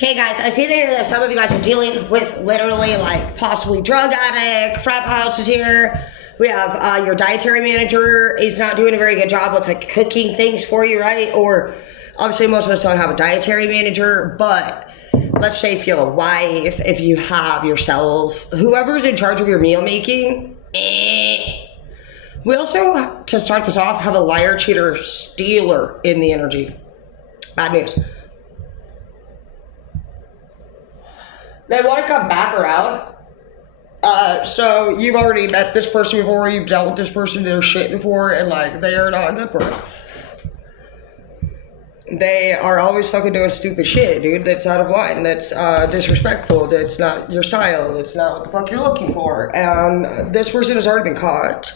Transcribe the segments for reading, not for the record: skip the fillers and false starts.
Okay, guys, I see that some of you guys are dealing with literally like possibly drug addict, frat houses here. We have your dietary manager is not doing a very good job with like cooking things for you, right? Or obviously most of us don't have a dietary manager, but let's say if you have a wife, if you have yourself, whoever's in charge of your meal making, We also, to start this off, have a liar, cheater, stealer in the energy. Bad news. They want to come back around. So you've already met this person before, you've dealt with this person, their shit before, and like, they are not good for it. They are always fucking doing stupid shit, dude, that's out of line, that's disrespectful, that's not your style, that's not what the fuck you're looking for. And this person has already been caught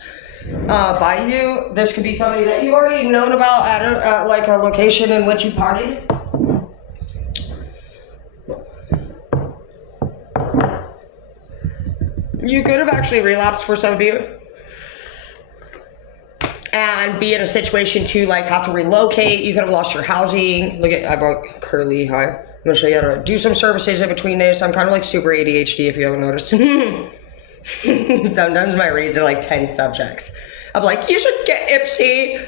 by you. This could be somebody that you've already known about at like a location in which you partied. You could have actually relapsed for some of you and be in a situation to like have to relocate. You could have lost your housing. Look at, I brought Curly, hi. I'm gonna show you how to do some services in between days. I'm kind of like super ADHD if you haven't noticed. Sometimes my reads are like 10 subjects. I'm like, you should get Ipsy.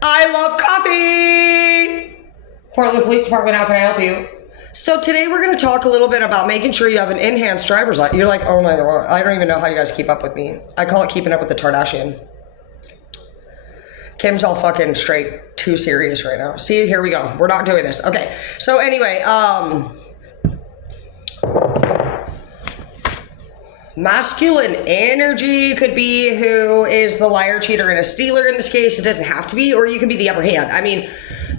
I love coffee. Portland Police Department, how can I help you? So today we're going to talk a little bit about making sure you have an enhanced driver's license. You're like, oh my God, I don't even know how you guys keep up with me. I call it keeping up with the Kardashian. Kim's all fucking straight too serious right now. See, here we go. We're not doing this. Okay. So anyway, masculine energy could be who is the liar, cheater, and a stealer in this case. It doesn't have to be, or you can be the upper hand. I mean,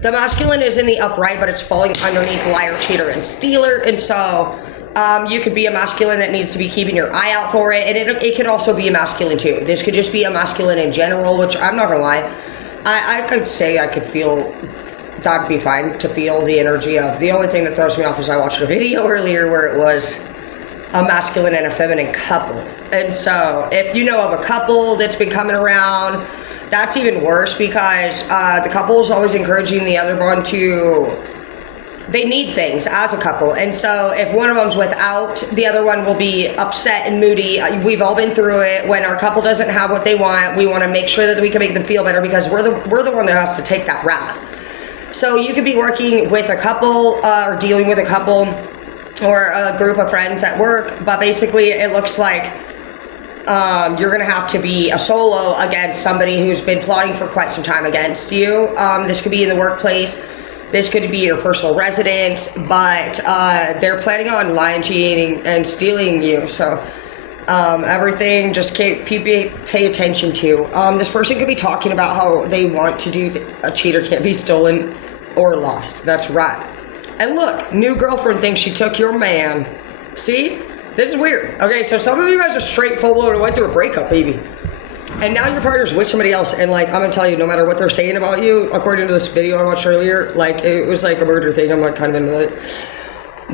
the masculine is in the upright, but it's falling underneath liar, cheater, and stealer. And so you could be a masculine that needs to be keeping your eye out for it. And it could also be a masculine too. This could just be a masculine in general, which I'm not gonna lie. I could say I could feel, that'd be fine to feel the energy of. The only thing that throws me off is I watched a video earlier where it was a masculine and a feminine couple. And so if you know of a couple that's been coming around, that's even worse because the couple is always encouraging the other one to, they need things as a couple. And so if one of them's without, the other one will be upset and moody. We've all been through it. When our couple doesn't have what they want, we want to make sure that we can make them feel better because we're the one that has to take that route. So you could be working with a couple or dealing with a couple or a group of friends at work, but basically it looks like you're gonna have to be a solo against somebody who's been plotting for quite some time against you. This could be in the workplace, this could be your personal residence, but they're planning on lying, cheating, and stealing you. So everything, just pay attention to. This person could be talking about how they want to do, a cheater can't be stolen or lost. That's right. And look, new girlfriend thinks she took your man. See? This is weird. Okay, so some of you guys are straight full-blown and went through a breakup, baby. And now your partner's with somebody else, and like, I'm gonna tell you, no matter what they're saying about you, according to this video I watched earlier, like, it was like a murder thing. I'm like kind of into it.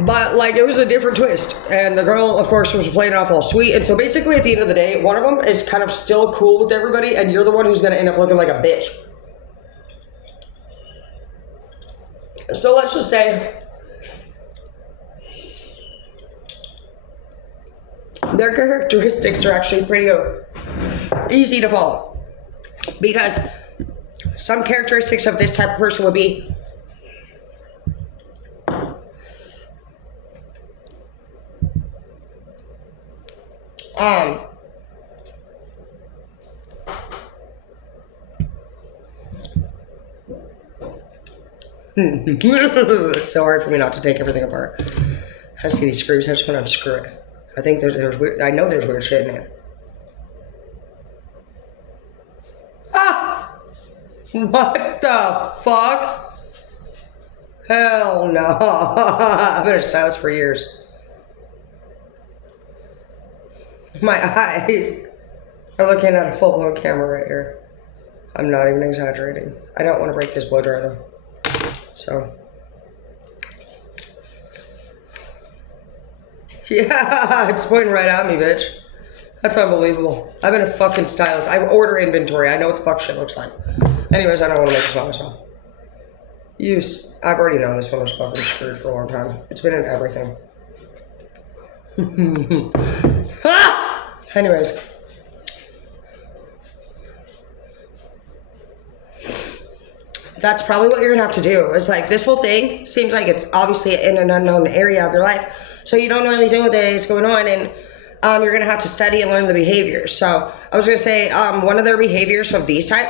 But like, it was a different twist. And the girl, of course, was playing off all sweet. And so basically at the end of the day, one of them is kind of still cool with everybody, and you're the one who's gonna end up looking like a bitch. So let's just say, their characteristics are actually pretty easy to follow, because some characteristics of this type of person would be it's so hard for me not to take everything apart. I see these screws, I just want to unscrew it. I think there's weird, I know there's weird shit in it. Ah! What the fuck? Hell no. I've been a stylist for years. My eyes are looking at a full-blown camera right here. I'm not even exaggerating. I don't want to break this blow dryer though. So. Yeah, it's pointing right at me, bitch. That's unbelievable. I've been a fucking stylist. I order inventory. I know what the fuck shit looks like. Anyways, I don't want to make this about myself. I've already known this one was fucking screwed for a long time. It's been in everything. Anyways. That's probably what you're gonna have to do. It's like this whole thing seems like it's obviously in an unknown area of your life. So you don't really know what is going on, and you're gonna have to study and learn the behaviors. So I was gonna say one of their behaviors of these type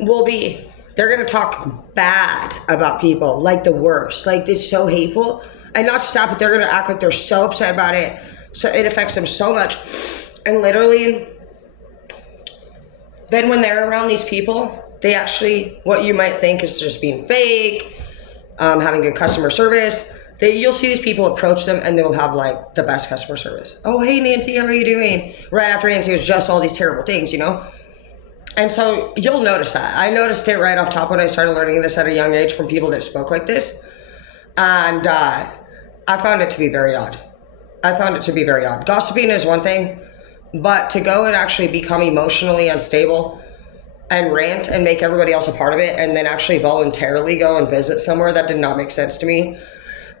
will be they're gonna talk bad about people, like the worst. Like it's so hateful. And not just that, but they're gonna act like they're so upset about it. So it affects them so much. And literally, then when they're around these people, they actually, what you might think is just being fake, having good customer service, you'll see these people approach them and they'll have like the best customer service. Oh, hey Nancy, how are you doing? Right after Nancy was just all these terrible things, you know? And so you'll notice that. I noticed it right off top when I started learning this at a young age from people that spoke like this. And I found it to be very odd. Gossiping is one thing, but to go and actually become emotionally unstable and rant and make everybody else a part of it and then actually voluntarily go and visit somewhere, that did not make sense to me.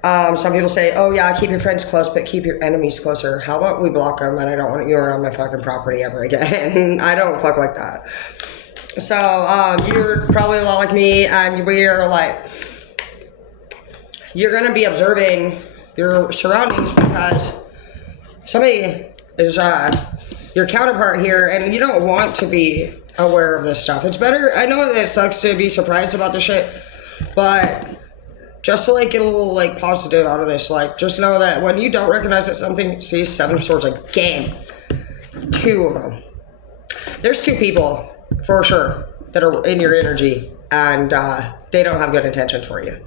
Some people say, oh yeah, keep your friends close, but keep your enemies closer. How about we block them and I don't want you around my fucking property ever again. I don't fuck like that. So you're probably a lot like me, and we are like, you're gonna be observing your surroundings because somebody is your counterpart here, and you don't want to be aware of this stuff. It's better, I know it sucks to be surprised about the shit, but just to like get a little like positive out of this, like just know that when you don't recognize that something, see 7 of Swords again, 2 of them. There's 2 people for sure that are in your energy, and they don't have good intentions for you.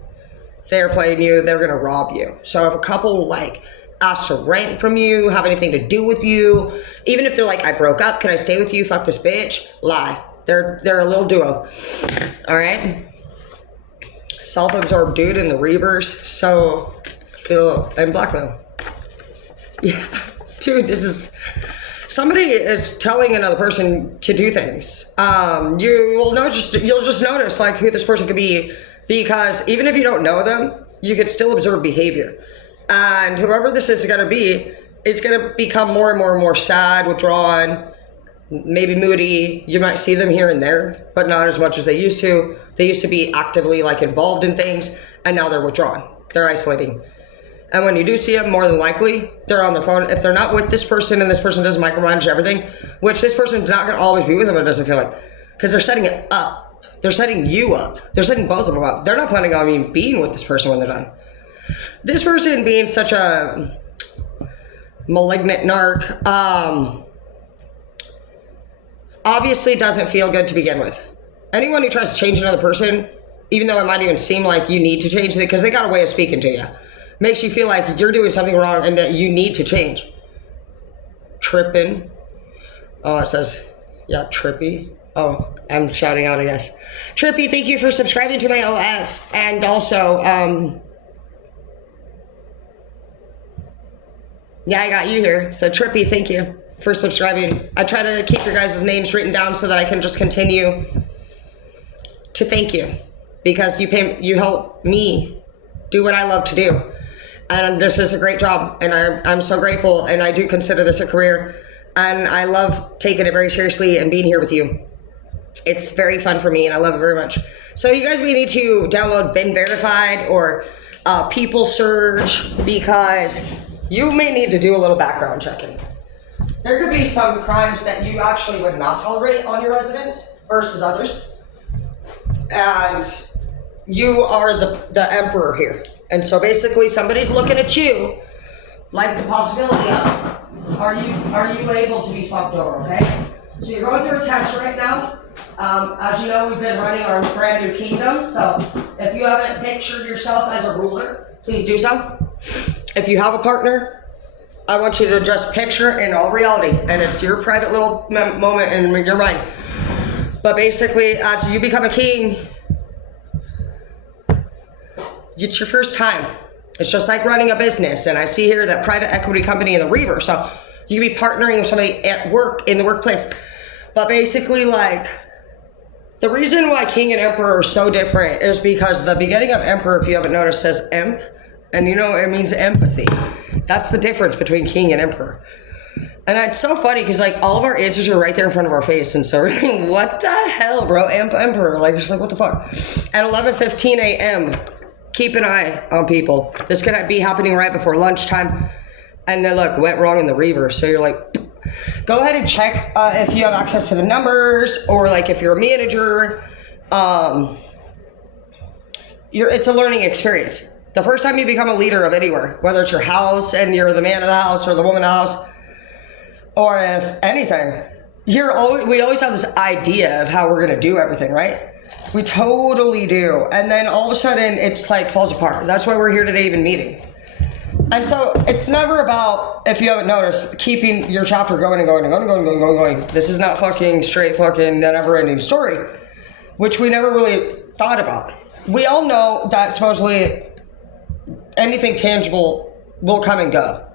They're playing you, they're gonna rob you. So if a couple like ask to rent from you, have anything to do with you, even if they're like, I broke up, can I stay with you, fuck this bitch, lie. They're a little duo, all right? Self-absorbed dude in the reverse, so and blackmail. Yeah, dude, this is, somebody is telling another person to do things. You'll just notice like who this person could be, because even if you don't know them, you could still observe behavior. And whoever this is gonna be become more and more and more sad, withdrawn, maybe moody. You might see them here and there, but not as much as they used to. They used to be actively like involved in things, and now they're withdrawn. They're isolating. And when you do see them, more than likely, they're on their phone. If they're not with this person and this person does micromanage everything, which this person's not gonna always be with them, it doesn't feel like, because they're setting it up. They're setting you up. They're setting both of them up. They're not planning on even being with this person when they're done. This person being such a malignant narc, obviously doesn't feel good to begin with. Anyone who tries to change another person, even though it might even seem like you need to change it, because they got a way of speaking to you, makes you feel like you're doing something wrong and that you need to change. Tripping. Oh, it says, yeah, Trippy. Oh, I'm shouting out, I guess. Trippy, thank you for subscribing to my OF. And also, yeah, I got you here. So Trippy, thank you for subscribing. I try to keep your guys' names written down so that I can just continue to thank you, because you help me do what I love to do. And this is a great job, and I'm so grateful, and I do consider this a career, and I love taking it very seriously and being here with you. It's very fun for me, and I love it very much. So you guys may need to download Been Verified or People Surge, because you may need to do a little background checking. There could be some crimes that you actually would not tolerate on your residence versus others. And you are the emperor here. And so basically somebody's looking at you like the possibility of, are you able to be fucked over, okay? So you're going through a test right now. As you know, we've been running our brand new kingdom. So if you haven't pictured yourself as a ruler, please do so. If you have a partner, I want you to just picture it in all reality, and it's your private little moment in your mind. But basically, as you become a king, it's your first time. It's just like running a business, and I see here that private equity company in the Reaver, so you can be partnering with somebody at work, in the workplace. But basically, like, The reason why king and emperor are so different is because the beginning of emperor, if you haven't noticed, says emp, and you know it means empathy. That's the difference between king and emperor. And it's so funny because like all of our answers are right there in front of our face, and so we're like, what the hell, bro? Emperor, like just like what the fuck? At 11:15 a.m., keep an eye on people. This could be happening right before lunchtime, and then look, went wrong in the reverse. So you're like, go ahead and check if you have access to the numbers, or like if you're a manager. It's a learning experience. The first time you become a leader of anywhere, whether it's your house and you're the man of the house or the woman of the house, or if anything, we always have this idea of how we're going to do everything, right? We totally do. And then all of a sudden, it's like falls apart. That's why we're here today even meeting. And so it's never about, if you haven't noticed, keeping your chapter going and going and going and going and going and going. This is not fucking straight fucking never-ending story, which we never really thought about. We all know that supposedly anything tangible will come and go.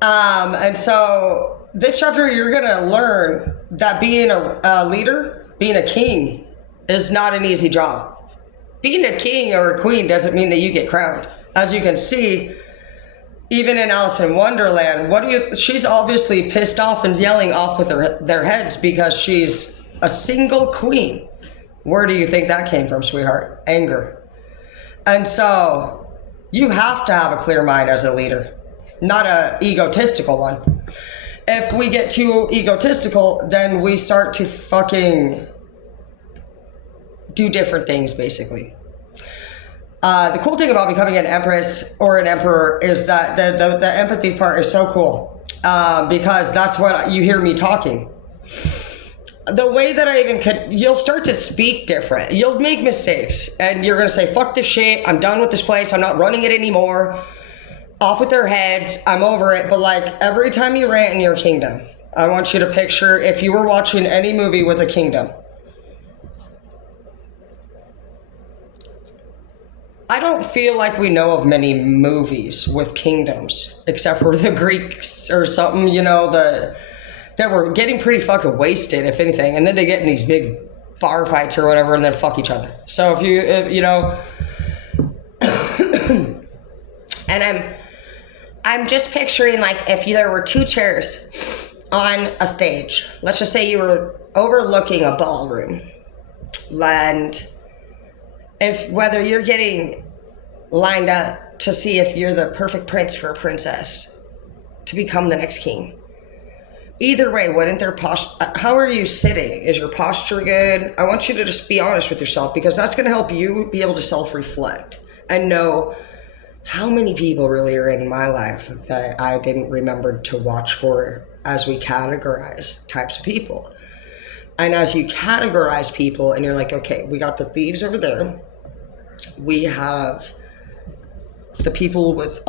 And so this chapter, you're going to learn that being a leader, being a king, is not an easy job. Being a king or a queen doesn't mean that you get crowned. As you can see, even in Alice in Wonderland, she's obviously pissed off and yelling off with their heads because she's a single queen. Where do you think that came from, sweetheart? Anger. And so you have to have a clear mind as a leader, not an egotistical one. If we get too egotistical, then we start to fucking do different things, basically. The cool thing about becoming an empress or an emperor is that the empathy part is so cool, because that's what you hear me talking. The way that I even you'll start to speak different. You'll make mistakes and you're going to say, fuck this shit. I'm done with this place. I'm not running it anymore. Off with their heads. I'm over it. But like every time you rant in your kingdom, I want you to picture if you were watching any movie with a kingdom. I don't feel like we know of many movies with kingdoms, except for the Greeks or something, you know, that were getting pretty fucking wasted, if anything, and then they get in these big bar fights or whatever, and then fuck each other. So if you know, and I'm just picturing like if there were two chairs on a stage. Let's just say you were overlooking a ballroom, and whether you're getting lined up to see if you're the perfect prince for a princess to become the next king. Either way, wouldn't their how are you sitting? Is your posture good? I want you to just be honest with yourself, because that's going to help you be able to self-reflect and know how many people really are in my life that I didn't remember to watch for as we categorize types of people. And as you categorize people and you're like, okay, we got the thieves over there. We have the people with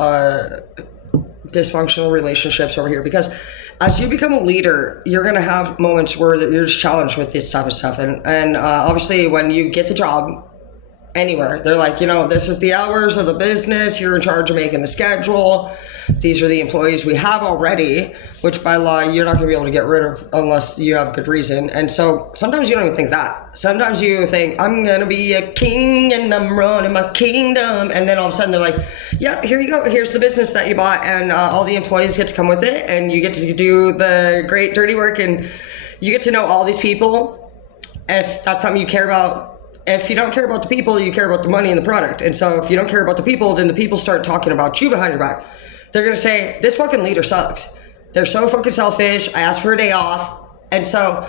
dysfunctional relationships over here, because as you become a leader, you're going to have moments where you're just challenged with this type of stuff. And obviously when you get the job anywhere, they're like, you know, this is the hours of the business. You're in charge of making the schedule. These are the employees we have already, which by law, you're not going to be able to get rid of unless you have good reason. And so sometimes you don't even think that. Sometimes you think, I'm going to be a king and I'm running my kingdom. And then all of a sudden they're like, yep, here you go. Here's the business that you bought. And all the employees get to come with it. And you get to do the great dirty work. And you get to know all these people. If that's something you care about. If you don't care about the people, you care about the money and the product. And so if you don't care about the people, then the people start talking about you behind your back. They're going to say, this fucking leader sucks. They're so fucking selfish. I asked for a day off. And so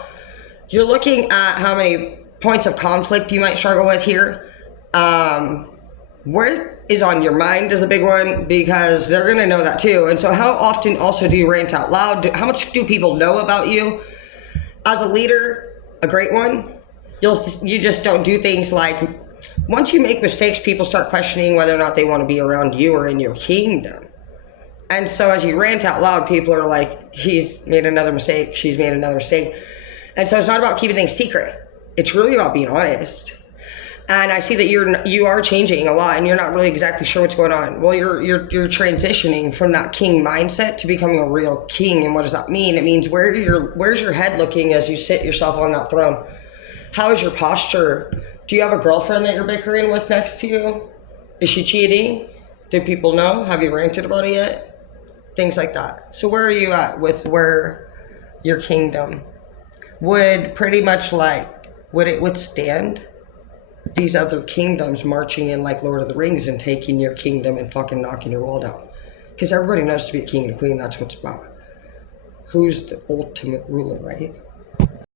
you're looking at how many points of conflict you might struggle with here. Where is on your mind is a big one, because they're going to know that too. And so how often also do you rant out loud? How much do people know about you? As a leader, a great one, you just don't do things like, once you make mistakes, people start questioning whether or not they want to be around you or in your kingdom. And so as you rant out loud, people are like, he's made another mistake, she's made another mistake. And so it's not about keeping things secret. It's really about being honest. And I see that you are changing a lot and you're not really exactly sure what's going on. Well, you're transitioning from that king mindset to becoming a real king. And what does that mean? It means where's your head looking as you sit yourself on that throne? How's your posture? Do you have a girlfriend that you're bickering with next to you? Is she cheating? Do people know? Have you ranted about it yet? Things like that. So where are you at with where your kingdom would pretty much would it withstand these other kingdoms marching in like Lord of the Rings and taking your kingdom and fucking knocking your wall down? Because everybody knows to be a king and a queen, that's what it's about. Who's the ultimate ruler, right?